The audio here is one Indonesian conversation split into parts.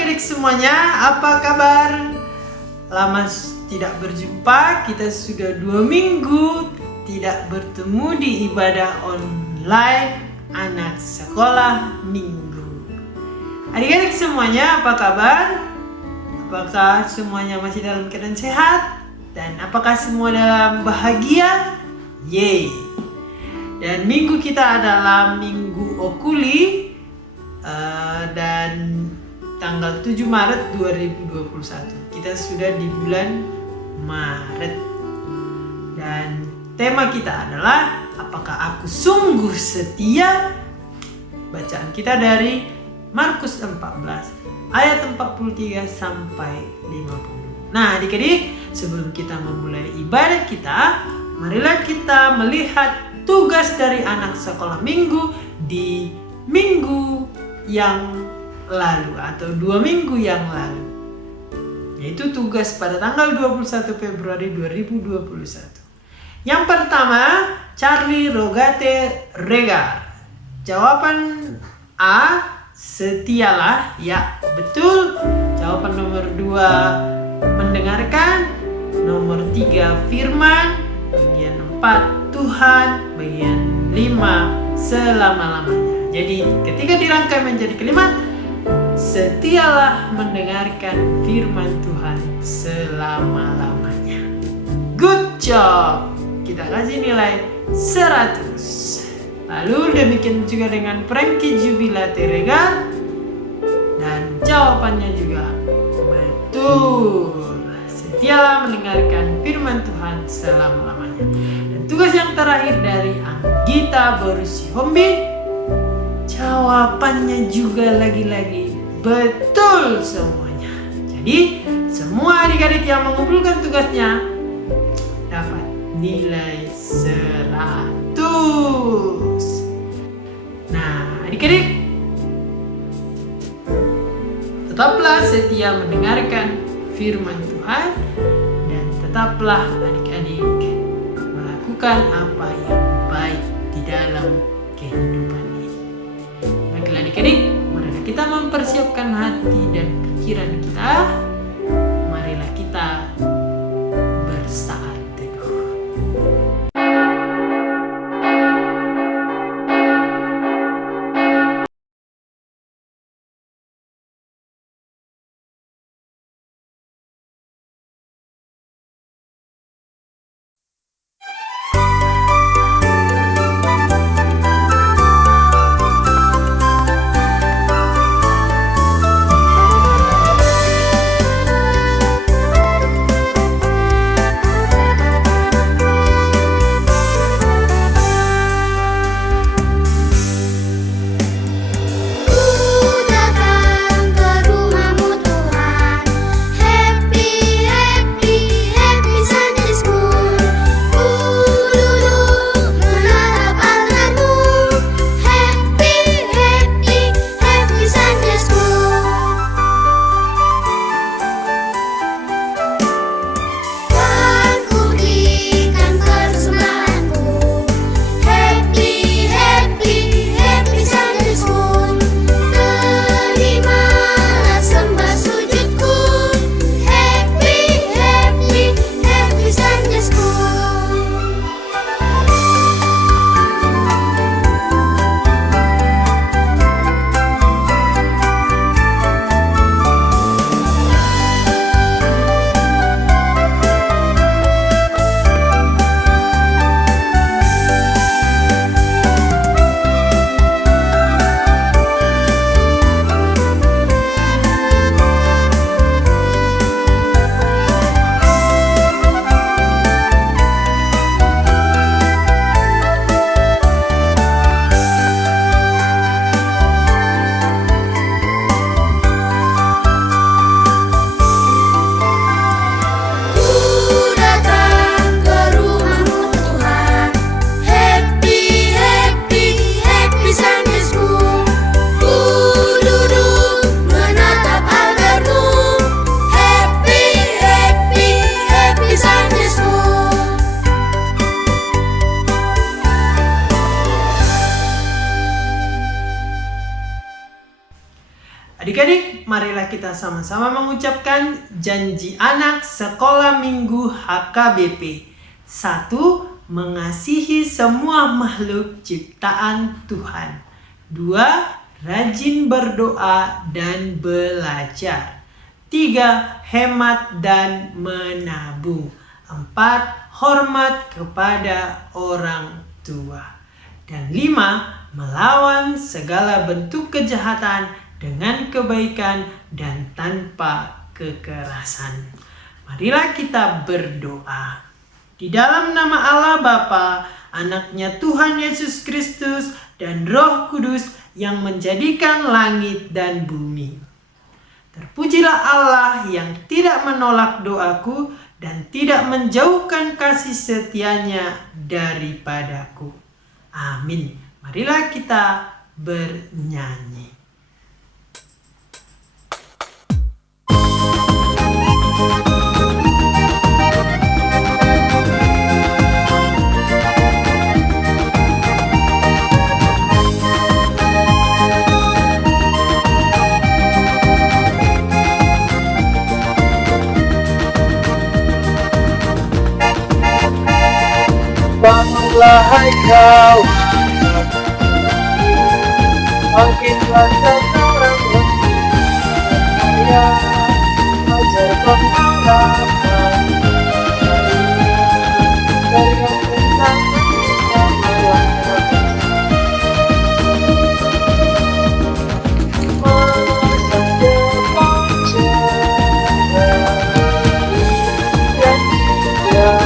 adik-adik semuanya, apa kabar? Lama tidak berjumpa, kita sudah 2 minggu tidak bertemu di ibadah online anak sekolah minggu. Adik-adik semuanya, apa kabar? Apakah semuanya masih dalam keadaan sehat? Dan apakah semua dalam bahagia? Yeay! Dan minggu kita adalah Minggu Okuli dan tanggal 7 Maret 2021. Kita sudah di bulan Maret. Dan tema kita adalah apakah aku sungguh setia? Bacaan kita dari Markus 14 ayat 43 sampai 50. Nah, adik-adik, sebelum kita memulai ibadah kita, marilah kita melihat tugas dari anak sekolah minggu di minggu yang lalu atau 2 minggu yang lalu, yaitu tugas pada tanggal 21 Februari 2021. Yang pertama, Charlie Rogate Rega. Jawaban A, setialah. Ya, betul. Jawaban nomor 2, mendengarkan. Nomor 3, firman. Bagian 4, Tuhan. Bagian 5, selama-lamanya. Jadi ketika dirangkai menjadi kalimat, setialah mendengarkan firman Tuhan selama-lamanya. Good job. Kita kasih nilai 100. Lalu demikian juga dengan Frankie Jubilate Rega. Dan jawabannya juga betul. Setialah mendengarkan firman Tuhan selama-lamanya. Dan tugas yang terakhir dari Anggita Borusi Hombi, jawabannya juga lagi-lagi betul semuanya. Jadi semua adik-adik yang mengumpulkan tugasnya dapat nilai 100. Nah, adik-adik, tetaplah setia mendengarkan firman Tuhan dan tetaplah adik-adik melakukan apa yang baik di dalam kehidupan ini. Baiklah adik-adik, marilah kita mempersiapkan hati dan pikiran kita. Marilah kita bersaat teduh. Adik-adik, marilah kita sama-sama mengucapkan janji anak sekolah minggu HKBP. 1. Mengasihi semua makhluk ciptaan Tuhan. 2. Rajin berdoa dan belajar. 3. Hemat dan menabung. 4. Hormat kepada orang tua. Dan 5. Melawan segala bentuk kejahatan dengan kebaikan dan tanpa kekerasan. Marilah kita berdoa. Di dalam nama Allah Bapa, Anaknya Tuhan Yesus Kristus, dan Roh Kudus yang menjadikan langit dan bumi. Terpujilah Allah yang tidak menolak doaku dan tidak menjauhkan kasih setianya daripadaku. Amin. Marilah kita bernyanyi. Bangunlah hai kau, bangkitlah sekarang, saya ajar pengharapan dari yang tentang masa depan cerah dan tidak.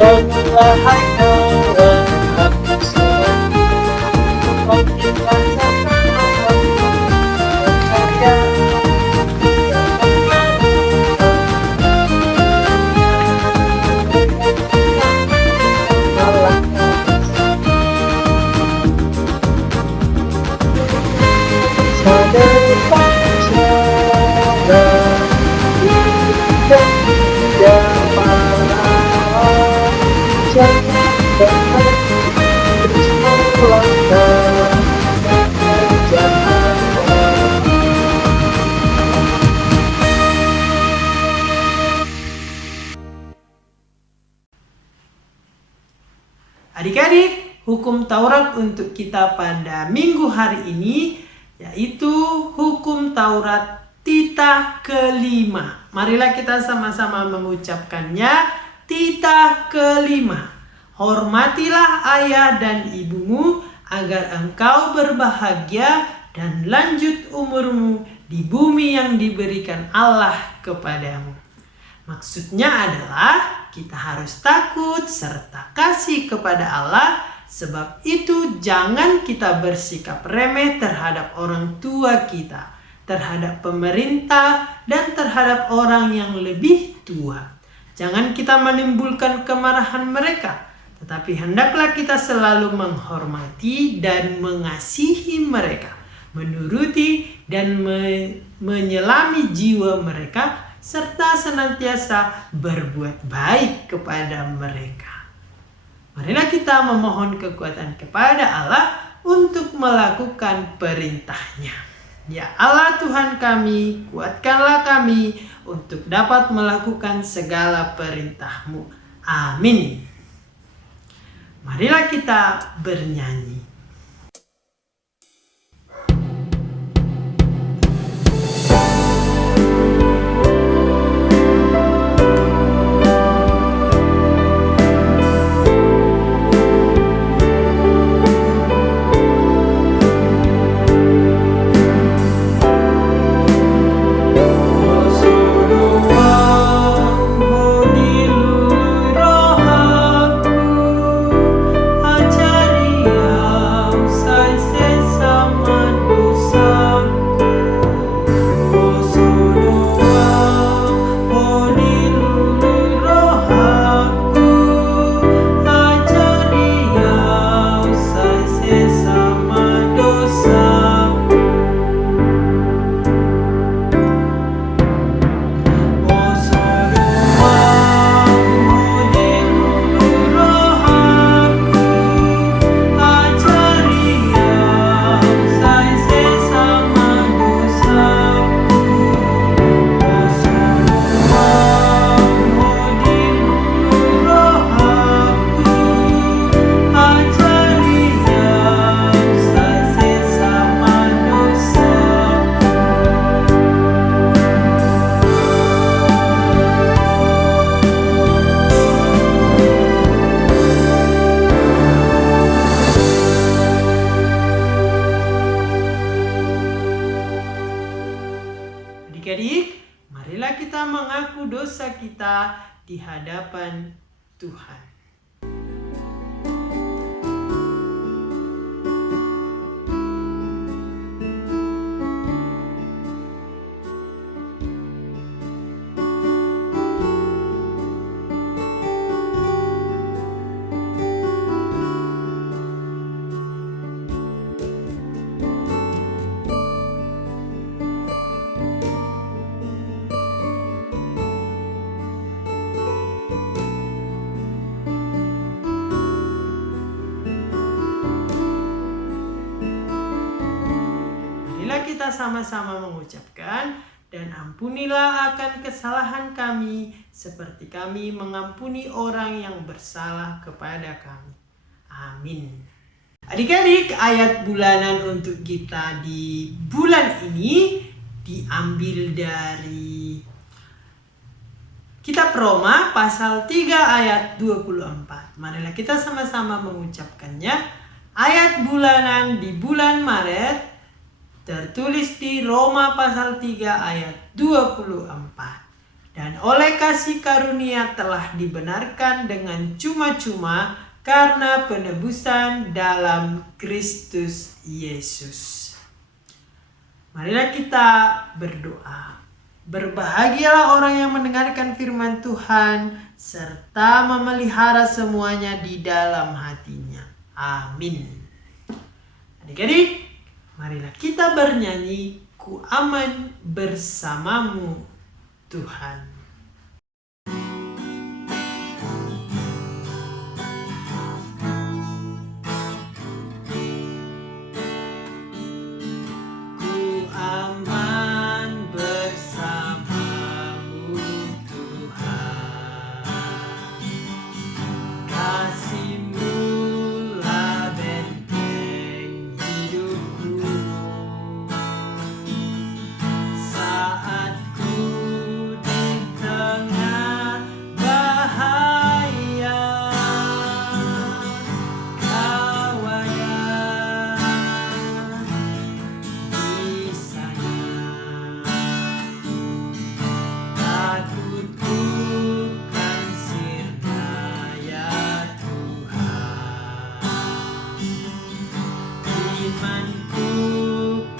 Bangunlah hai kawan, aku selalu bangkitlah sekarang, percaya masa depan cerah dan tidak marah. Jangan terus melangkah kejahatan. Adik-adik, hukum Taurat untuk kita pada minggu hari ini yaitu hukum Taurat titah kelima. Marilah kita sama-sama mengucapkannya. Titah kelima. Hormatilah ayah dan ibumu agar engkau berbahagia dan lanjut umurmu di bumi yang diberikan Allah kepadamu. Maksudnya adalah kita harus takut serta kasih kepada Allah. Sebab itu jangan kita bersikap remeh terhadap orang tua kita, terhadap pemerintah, dan terhadap orang yang lebih tua. Jangan kita menimbulkan kemarahan mereka, tetapi hendaklah kita selalu menghormati dan mengasihi mereka, menuruti dan menyelami jiwa mereka, serta senantiasa berbuat baik kepada mereka. Marilah kita memohon kekuatan kepada Allah untuk melakukan perintah-Nya. Ya Allah Tuhan kami, kuatkanlah kami untuk dapat melakukan segala perintah-Mu. Amin. Marilah kita bernyanyi. dosa kita di hadapan Tuhan. Kita sama-sama mengucapkan, dan ampunilah akan kesalahan kami seperti kami mengampuni orang yang bersalah kepada kami. Amin. Adik-adik, ayat bulanan untuk kita di bulan ini diambil dari Kitab Roma pasal 3 ayat 24. Marilah kita sama-sama mengucapkannya. Ayat bulanan di bulan Maret tertulis di Roma pasal 3 ayat 24. Dan oleh kasih karunia telah dibenarkan dengan cuma-cuma karena penebusan dalam Kristus Yesus. Marilah kita berdoa. Berbahagialah orang yang mendengarkan firman Tuhan serta memelihara semuanya di dalam hatinya. Amin. Adik-adik, marilah kita bernyanyi, ku aman bersamamu Tuhan. Ku aman bersamamu Tuhan, kasih-Mu lah benteng hidupku. Saat ku di tengah bahaya, Kau ada di sana. Takutku kan sirna ya Tuhan, imanku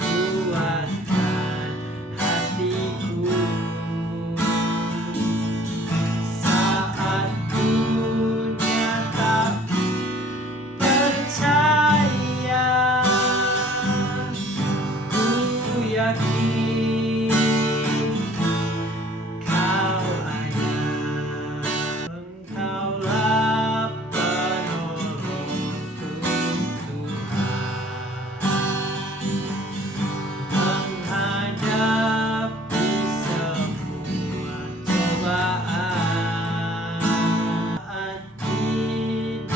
kuatkan hatiku. Saat dunia tak percaya, ku yakin Kau ada. Engkaulah penolongku Tuhan, menghadapi semua cobaan. Saat hidup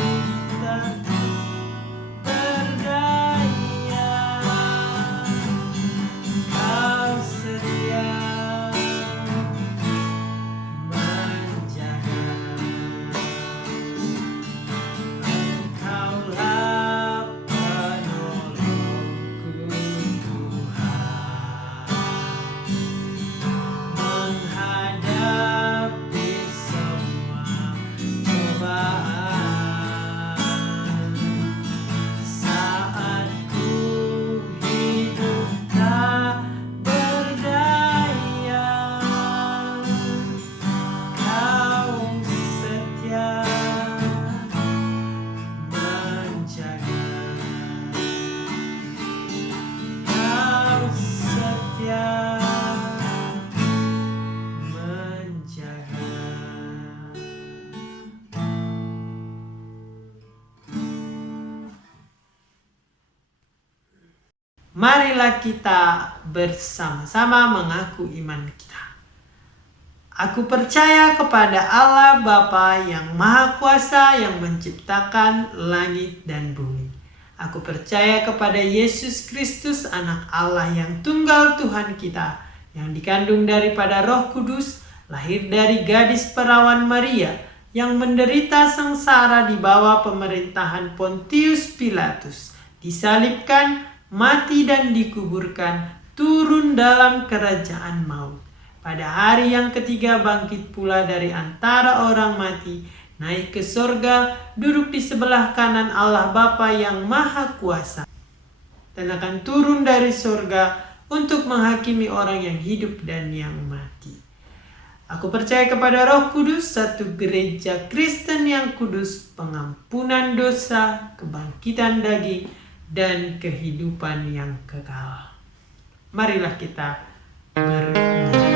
tak berdaya, Kau setia menjaga. Engkaulah penolongku Tuhan, menghadapi semua cobaan. Saat ku hidup tak berdaya, Kau setia menjaga. Kau setia menjaga. Marilah kita bersama-sama mengaku iman kita. Aku percaya kepada Allah Bapa yang Maha Kuasa yang menciptakan langit dan bumi. Aku percaya kepada Yesus Kristus, anak Allah yang tunggal Tuhan kita, yang dikandung daripada Roh Kudus, lahir dari gadis perawan Maria, yang menderita sengsara di bawah pemerintahan Pontius Pilatus, disalibkan, mati dan dikuburkan, turun dalam kerajaan maut. pada hari yang ketiga bangkit pula dari antara orang mati, naik ke sorga, duduk di sebelah kanan Allah Bapa yang Maha Kuasa, dan akan turun dari sorga untuk menghakimi orang yang hidup dan yang mati. Aku percaya kepada Roh Kudus, satu gereja Kristen yang kudus, pengampunan dosa, kebangkitan daging, dan kehidupan yang kekal. Marilah kita bernyanyi.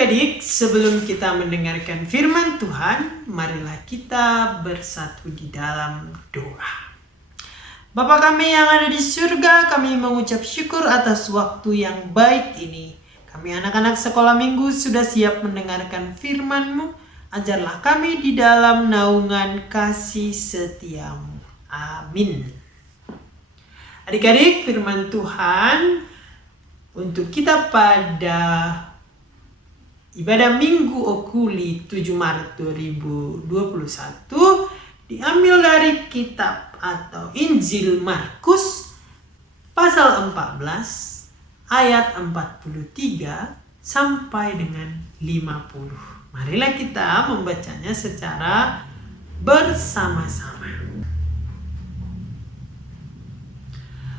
Adik-adik, sebelum kita mendengarkan firman Tuhan, marilah kita bersatu di dalam doa. Bapa kami yang ada di surga, kami mengucap syukur atas waktu yang baik ini. Kami anak-anak sekolah minggu sudah siap mendengarkan firman-Mu. Ajarlah kami di dalam naungan kasih setiamu. Amin. Adik-adik, firman Tuhan untuk kita pada ibadah Minggu Okuli 7 Maret 2021 diambil dari kitab atau Injil Markus pasal 14 ayat 43 sampai dengan 50. Marilah kita membacanya secara bersama-sama.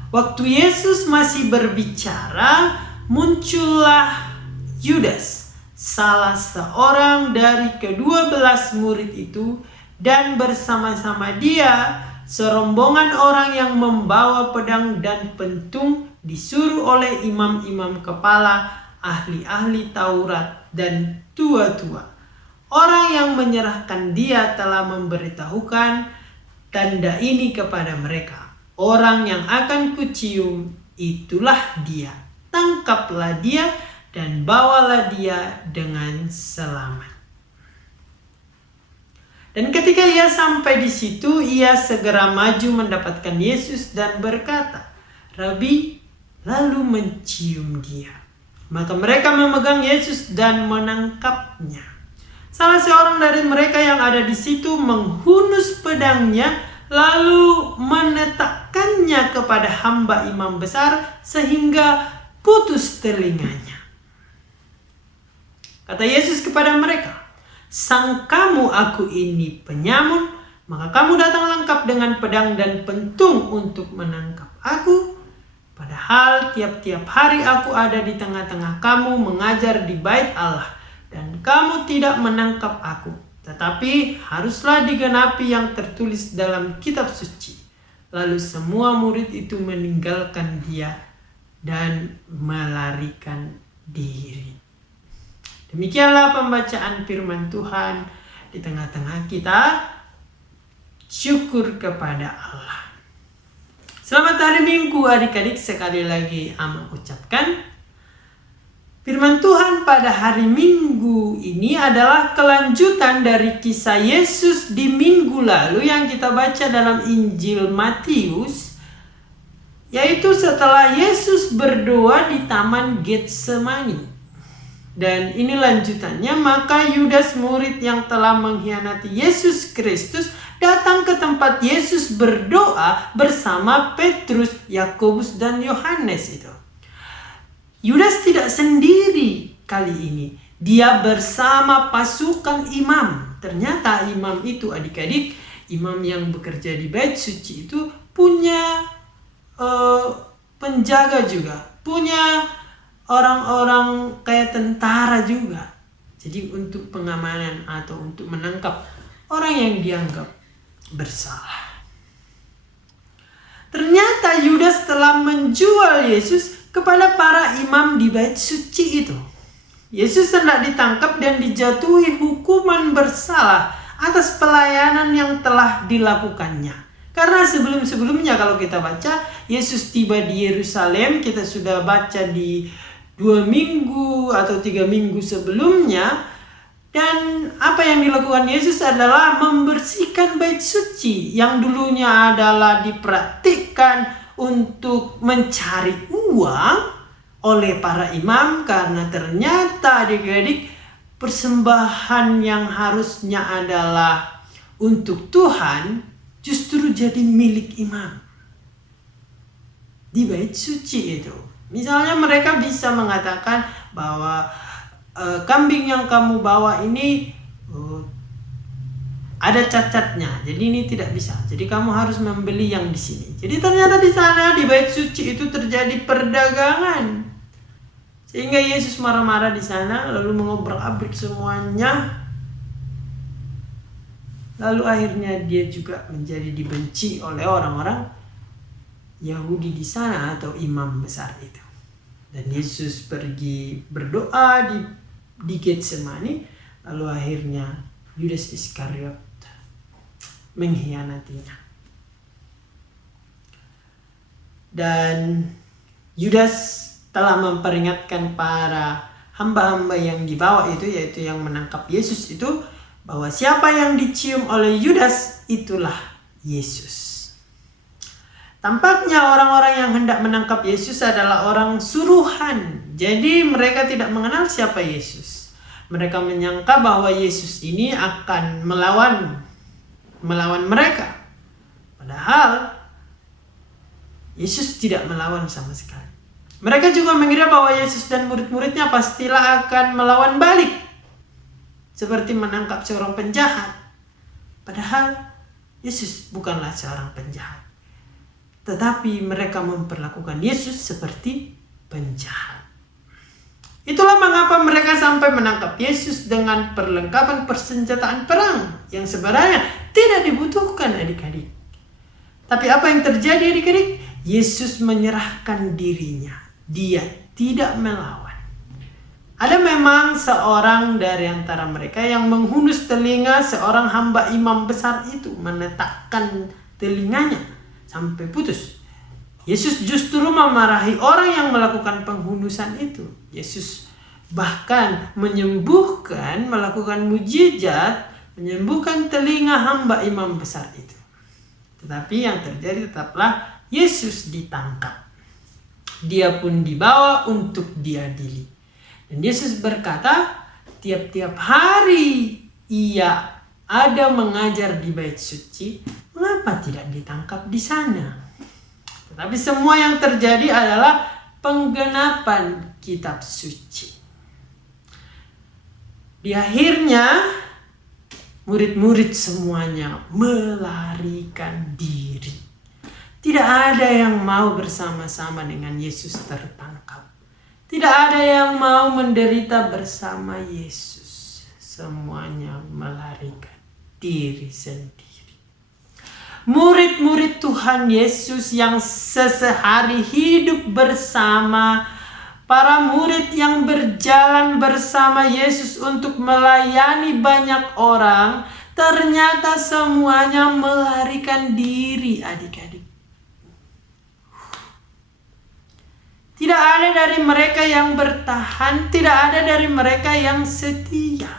Waktu Yesus masih berbicara, muncullah Yudas, salah seorang dari ke-12 murid itu, dan bersama-sama dia serombongan orang yang membawa pedang dan pentung disuruh oleh imam-imam kepala, ahli-ahli Taurat dan tua-tua. Orang yang menyerahkan dia telah memberitahukan tanda ini kepada mereka. Orang yang akan kucium, itulah dia. Tangkaplah dia dan bawalah dia dengan selamat. Dan ketika ia sampai di situ, ia segera maju mendapatkan Yesus dan berkata, "Rabi," lalu mencium dia. Maka mereka memegang Yesus dan menangkapnya. Salah seorang dari mereka yang ada di situ menghunus pedangnya, lalu menetakkannya kepada hamba imam besar sehingga putus telinganya. Kata Yesus kepada mereka, "Sangkamu aku ini penyamun, maka kamu datang lengkap dengan pedang dan pentung untuk menangkap aku? Padahal tiap-tiap hari aku ada di tengah-tengah kamu mengajar di bait Allah, dan kamu tidak menangkap aku. Tetapi haruslah digenapi yang tertulis dalam kitab suci." Lalu semua murid itu meninggalkan dia dan melarikan diri. Demikianlah pembacaan firman Tuhan. Di tengah-tengah kita syukur kepada Allah. Selamat hari Minggu adik-adik, sekali lagi Ama ucapkan. Firman Tuhan pada hari Minggu ini adalah kelanjutan dari kisah Yesus di minggu lalu yang kita baca dalam Injil Matius, yaitu setelah Yesus berdoa di Taman Getsemani. Dan ini lanjutannya, maka Yudas murid yang telah mengkhianati Yesus Kristus datang ke tempat Yesus berdoa bersama Petrus, Yakobus, dan Yohanes itu. Yudas tidak sendiri kali ini. Dia bersama pasukan imam. Ternyata imam itu adik-adik, imam yang bekerja di bait suci itu punya penjaga juga. Punya orang-orang kayak tentara juga. Jadi untuk pengamanan atau untuk menangkap orang yang dianggap bersalah. Ternyata Yudas telah menjual Yesus kepada para imam di bait suci itu. Yesus hendak ditangkap dan dijatuhi hukuman bersalah atas pelayanan yang telah dilakukannya. Karena sebelum-sebelumnya kalau kita baca, Yesus tiba di Yerusalem, kita sudah baca di 2 minggu atau 3 minggu sebelumnya. Dan apa yang dilakukan Yesus adalah membersihkan bait suci yang dulunya adalah dipraktikkan untuk mencari uang oleh para imam, karena ternyata adik-adik persembahan yang harusnya adalah untuk Tuhan justru jadi milik imam di bait suci itu. Misalnya mereka bisa mengatakan bahwa kambing yang kamu bawa ini ada cacatnya, jadi ini tidak bisa. Jadi kamu harus membeli yang di sini. Jadi ternyata di sana di bait suci itu terjadi perdagangan, sehingga Yesus marah-marah di sana, lalu mengobrak-abrik semuanya. Lalu akhirnya dia juga menjadi dibenci oleh orang-orang Yahudi di sana atau imam besar itu. Dan Yesus pergi berdoa di Getsemani, lalu akhirnya Yudas Iskariot mengkhianatinya. Dan Yudas telah memperingatkan para hamba-hamba yang dibawa itu, yaitu yang menangkap Yesus itu, bahwa siapa yang dicium oleh Yudas itulah Yesus. Tampaknya orang-orang yang hendak menangkap Yesus adalah orang suruhan. Jadi mereka tidak mengenal siapa Yesus. Mereka menyangka bahwa Yesus ini akan melawan mereka. Padahal Yesus tidak melawan sama sekali. Mereka juga mengira bahwa Yesus dan murid-muridnya pastilah akan melawan balik, seperti menangkap seorang penjahat. Padahal Yesus bukanlah seorang penjahat, tetapi mereka memperlakukan Yesus seperti penjahat. Itulah mengapa mereka sampai menangkap Yesus dengan perlengkapan persenjataan perang yang sebenarnya tidak dibutuhkan adik-adik. Tapi apa yang terjadi adik-adik? Yesus menyerahkan dirinya. Dia tidak melawan. Ada memang seorang dari antara mereka yang menghunus telinga seorang hamba imam besar itu, menetakkan telinganya sampai putus. Yesus justru memarahi orang yang melakukan penghunusan itu. Yesus bahkan menyembuhkan, melakukan mujizat, menyembuhkan telinga hamba imam besar itu. Tetapi yang terjadi tetaplah Yesus ditangkap. Dia pun dibawa untuk diadili. Dan Yesus berkata, tiap-tiap hari ia ada mengajar di bait suci, mengapa tidak ditangkap di sana? Tetapi semua yang terjadi adalah penggenapan kitab suci. Di akhirnya murid-murid semuanya melarikan diri. Tidak ada yang mau bersama-sama dengan Yesus tertangkap. Tidak ada yang mau menderita bersama Yesus. Semuanya melarikan diri sendiri. Murid-murid Tuhan Yesus yang sesehari hidup bersama, para murid yang berjalan bersama Yesus untuk melayani banyak orang, Ternyata semuanya melarikan diri, adik-adik. Tidak ada dari mereka yang bertahan, tidak ada dari mereka yang setia.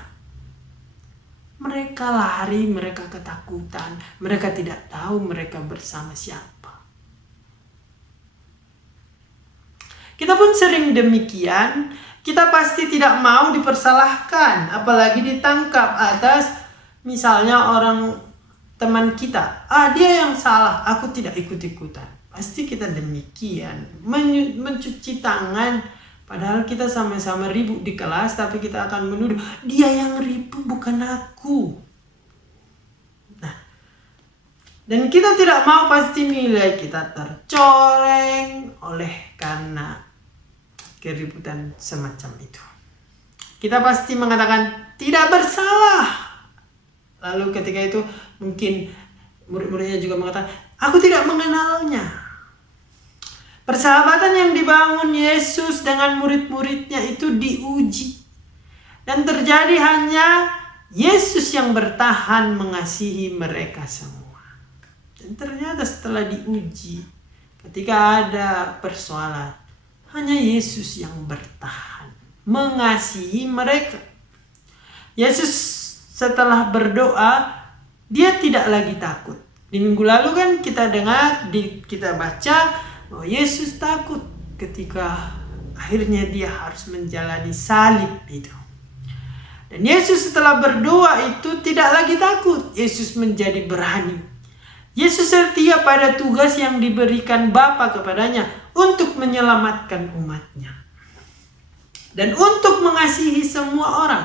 Mereka lari, mereka ketakutan, mereka tidak tahu mereka bersama siapa. Kita pun sering demikian, kita pasti tidak mau dipersalahkan, apalagi ditangkap atas misalnya orang teman kita. Dia yang salah, aku tidak ikut-ikutan. Pasti kita demikian, mencuci tangan, padahal kita sama-sama ribut di kelas, tapi kita akan menuduh, dia yang ribut bukan aku. Nah, dan kita tidak mau pasti nilai kita tercoreng oleh karena keributan semacam itu. Kita pasti mengatakan tidak bersalah. Lalu ketika itu mungkin murid-muridnya juga mengatakan, aku tidak mengenalnya. Persahabatan yang dibangun Yesus dengan murid-muridnya itu diuji. Dan terjadi hanya Yesus yang bertahan mengasihi mereka semua. Dan ternyata setelah diuji, ketika ada persoalan, hanya Yesus yang bertahan mengasihi mereka. Yesus setelah berdoa, dia tidak lagi takut. Di minggu lalu kan kita dengar, kita baca bahwa Yesus takut ketika akhirnya dia harus menjalani salib itu. Dan Yesus setelah berdoa itu tidak lagi takut. Yesus menjadi berani. Yesus setia pada tugas yang diberikan Bapa kepadanya untuk menyelamatkan umatnya. Dan untuk mengasihi semua orang.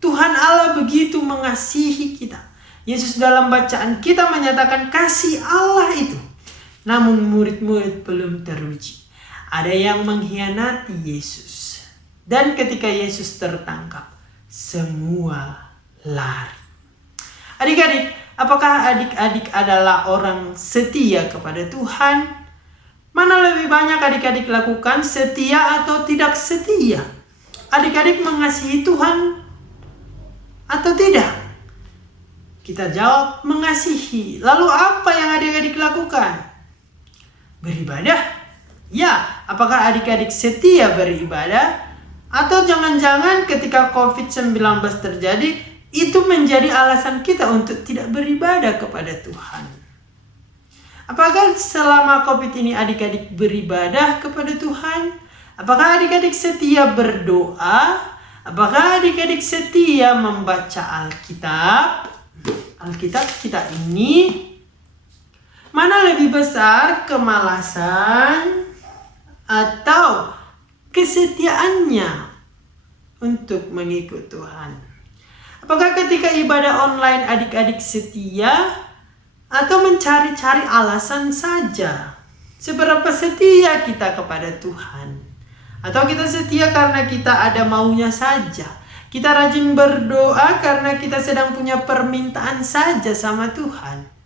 Tuhan Allah begitu mengasihi kita. Yesus dalam bacaan kita menyatakan kasih Allah itu. Namun murid-murid belum teruji. Ada yang mengkhianati Yesus. Dan ketika Yesus tertangkap, semua lari. Adik-adik, apakah adik-adik adalah orang setia kepada Tuhan? Mana lebih banyak adik-adik lakukan, setia atau tidak setia? Adik-adik mengasihi Tuhan atau tidak? Kita jawab mengasihi. Lalu apa yang adik-adik lakukan? Beribadah? Ya, apakah adik-adik setia beribadah? Atau jangan-jangan ketika COVID-19 terjadi, itu menjadi alasan kita untuk tidak beribadah kepada Tuhan? Apakah selama COVID ini adik-adik beribadah kepada Tuhan? Apakah adik-adik setia berdoa? Apakah adik-adik setia membaca Alkitab? Alkitab kita ini mana lebih besar kemalasan atau kesetiaannya untuk mengikut Tuhan? Apakah ketika ibadah online adik-adik setia atau mencari-cari alasan saja? Seberapa setia kita kepada Tuhan? Atau kita setia karena kita ada maunya saja? Kita rajin berdoa karena kita sedang punya permintaan saja sama Tuhan.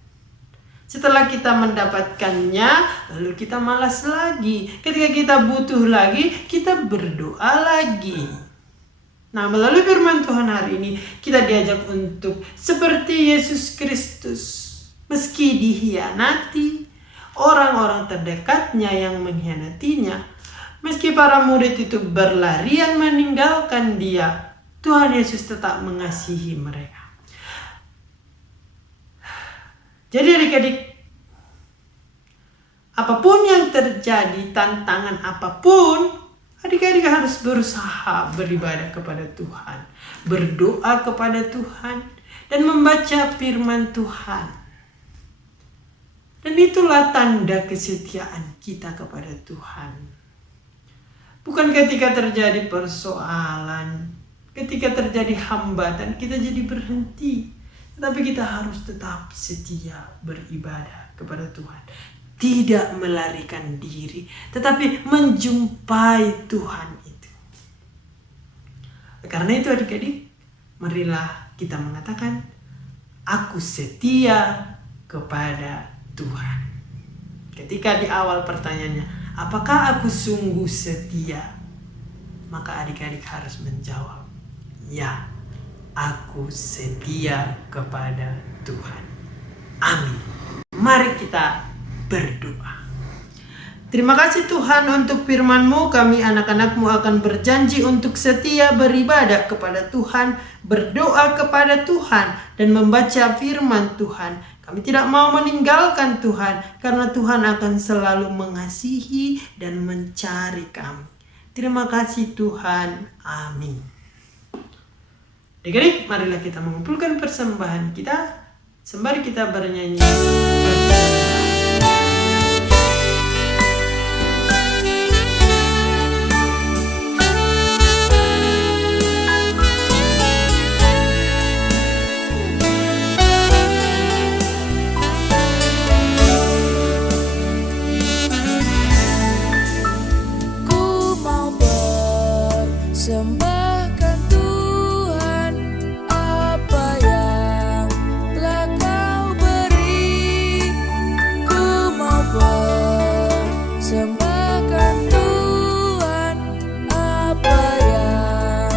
Setelah kita mendapatkannya, lalu kita malas lagi. Ketika kita butuh lagi, kita berdoa lagi. Nah, melalui firman Tuhan hari ini, kita diajak untuk seperti Yesus Kristus. Meski dikhianati, orang-orang terdekatnya yang mengkhianatinya, meski para murid itu berlarian meninggalkan dia, Tuhan Yesus tetap mengasihi mereka. Jadi adik-adik, apapun yang terjadi, tantangan apapun, adik-adik harus berusaha beribadah kepada Tuhan, berdoa kepada Tuhan, dan membaca firman Tuhan. Dan itulah tanda kesetiaan kita kepada Tuhan. Bukan ketika terjadi persoalan, ketika terjadi hambatan, kita jadi berhenti. Tapi kita harus tetap setia beribadah kepada Tuhan. Tidak melarikan diri, tetapi menjumpai Tuhan itu. Karena itu adik-adik, marilah kita mengatakan, aku setia kepada Tuhan. Ketika di awal pertanyaannya, apakah aku sungguh setia? Maka adik-adik harus menjawab, ya, aku setia kepada Tuhan. Amin. Mari kita berdoa. Terima kasih Tuhan untuk firman-Mu. Kami anak-anak-Mu akan berjanji untuk setia beribadah kepada Tuhan, berdoa kepada Tuhan, dan membaca firman Tuhan. Kami tidak mau meninggalkan Tuhan, karena Tuhan akan selalu mengasihi dan mencari kami. Terima kasih Tuhan. Amin. Adik-adik, marilah kita mengumpulkan persembahan kita sembari kita bernyanyi. Sembahkan Tuhan apa yang telah Kau beri. Ku mau persembahkan Tuhan apa yang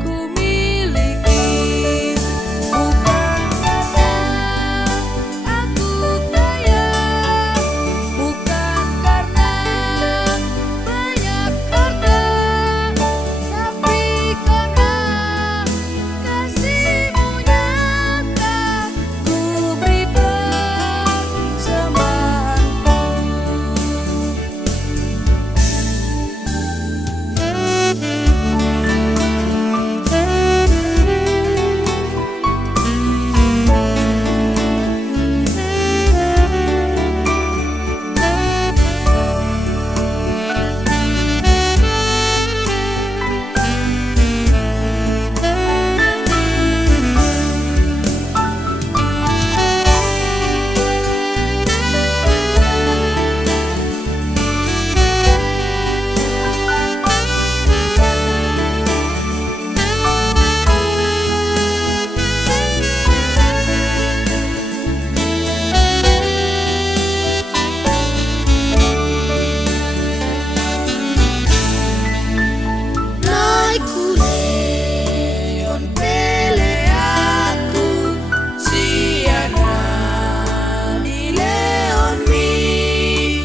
ku miliki. Bukan karena aku kaya, bukan karena banyak harta, tapi karena kasih-Mu nyata, ku beri naik kuleon pele aku siana di leon mi.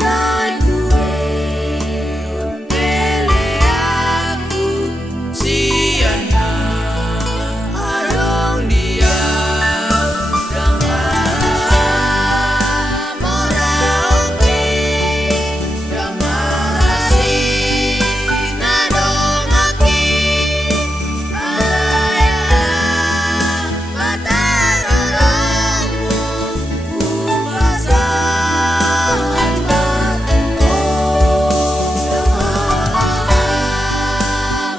Naik kuleon pele aku siana adong dia dang moraoki dang marasi nadong aki ayana matarolongmu upasahan mati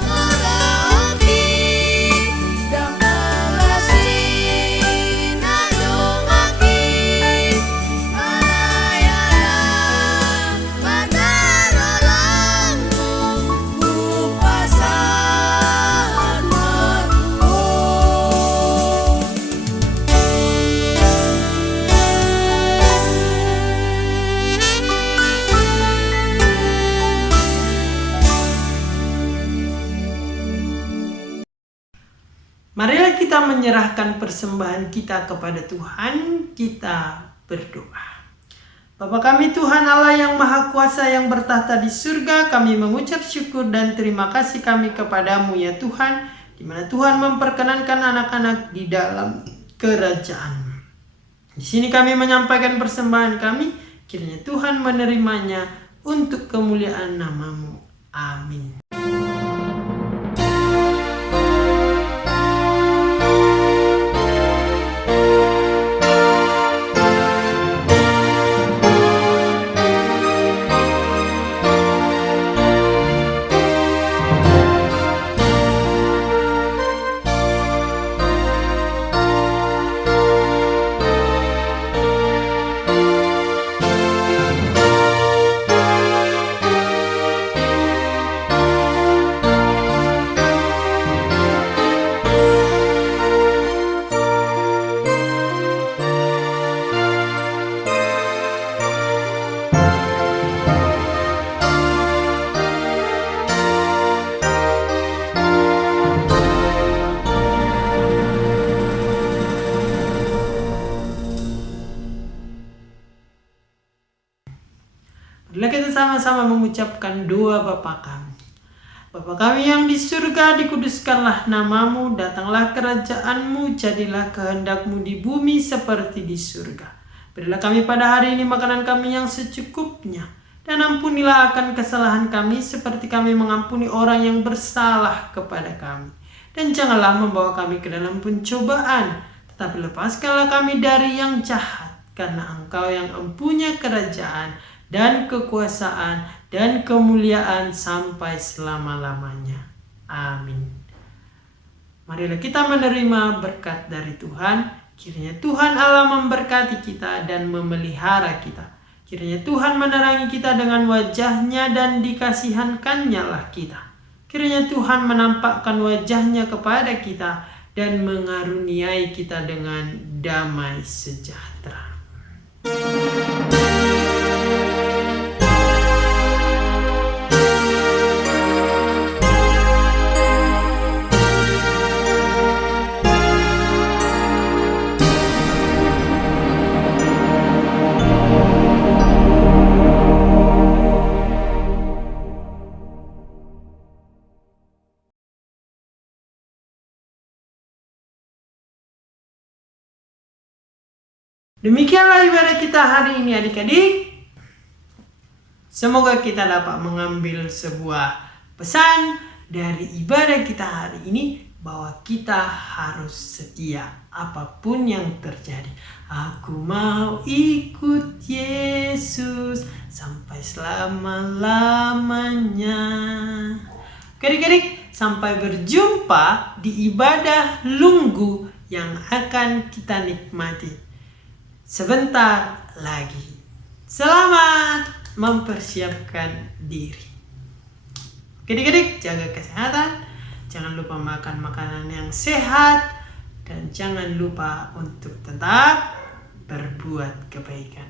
moraoki dang marasi nadong aki ayana matarolongmu upasahan mati. Marilah kita menyerahkan persembahan kita kepada Tuhan. Kita berdoa. Bapa kami Tuhan Allah yang Maha Kuasa yang bertahta di surga, kami mengucap syukur dan terima kasih kami kepadamu ya Tuhan, di mana Tuhan memperkenankan anak-anak di dalam kerajaan. Di sini kami menyampaikan persembahan kami, kiranya Tuhan menerimanya untuk kemuliaan nama-Mu. Amin. sama-sama mengucapkan doa Bapa kami. Bapa kami yang di surga, dikuduskanlah namamu, datanglah kerajaan-Mu, jadilah kehendak-Mu di bumi seperti di surga. Berilah kami pada hari ini makanan kami yang secukupnya, dan ampunilah akan kesalahan kami seperti kami mengampuni orang yang bersalah kepada kami. Dan janganlah membawa kami ke dalam pencobaan, tetapi lepaskanlah kami dari yang jahat, karena Engkau yang mempunyai kerajaan dan kekuasaan dan kemuliaan sampai selama-lamanya. Amin. Marilah kita menerima berkat dari Tuhan. Kiranya Tuhan Allah memberkati kita dan memelihara kita. Kiranya Tuhan menerangi kita dengan wajah-Nya dan dikasihankan-Nya lah kita. Kiranya Tuhan menampakkan wajah-Nya kepada kita dan mengaruniai kita dengan damai sejahtera. Demikianlah ibadah kita hari ini adik-adik. Semoga kita dapat mengambil sebuah pesan dari ibadah kita hari ini, bahwa kita harus setia apapun yang terjadi. Aku mau ikut Yesus sampai selama-lamanya. Adik-adik, sampai berjumpa di ibadah lunggu yang akan kita nikmati sebentar lagi. Selamat mempersiapkan diri. Adik-adik, jaga kesehatan, jangan lupa makan makanan yang sehat, dan jangan lupa untuk tetap berbuat kebaikan.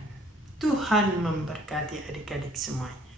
Tuhan memberkati adik-adik semuanya.